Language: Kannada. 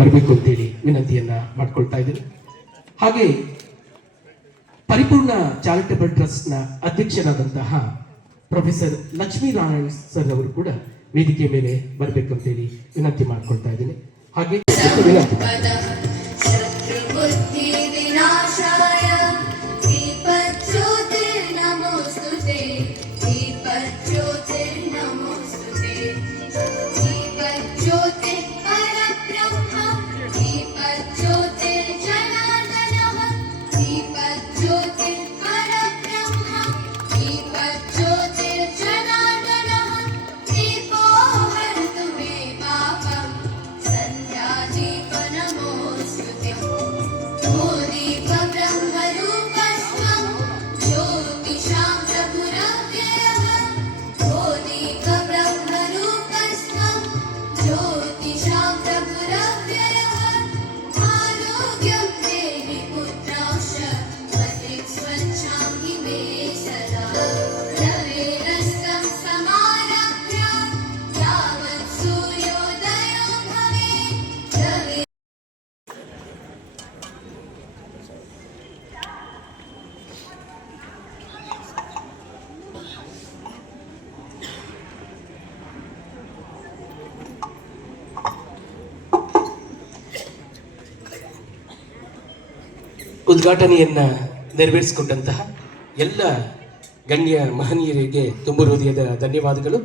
ಬರಬೇಕು ಅಂತೇಳಿ ವಿನಂತಿಯನ್ನ ಮಾಡ್ಕೊಳ್ತಾ ಇದ್ದೀನಿ. ಹಾಗೆ ಪರಿಪೂರ್ಣ ಚಾರಿಟಬಲ್ ಟ್ರಸ್ಟ್ ನ ಅಧ್ಯಕ್ಷರಾದಂತಹ ಪ್ರೊಫೆಸರ್ ಲಕ್ಷ್ಮೀನಾರಾಯಣ್ ಸರ್ ಅವರು ಕೂಡ ವೇದಿಕೆ ಮೇಲೆ ಬರಬೇಕಂತೇಳಿ ವಿನಂತಿ ಮಾಡ್ಕೊಳ್ತಾ ಇದ್ದೀನಿ. ಹಾಗೆ ವಿನಂತಿ ಉದ್ಘಾಟನೆಯನ್ನ ನೆರವೇರಿಸಿಕೊಂಡಂತಹ ಎಲ್ಲ ಗಣ್ಯ ಮಹನೀಯರಿಗೆ ತುಂಬ ಹೃದಯದ ಧನ್ಯವಾದಗಳು.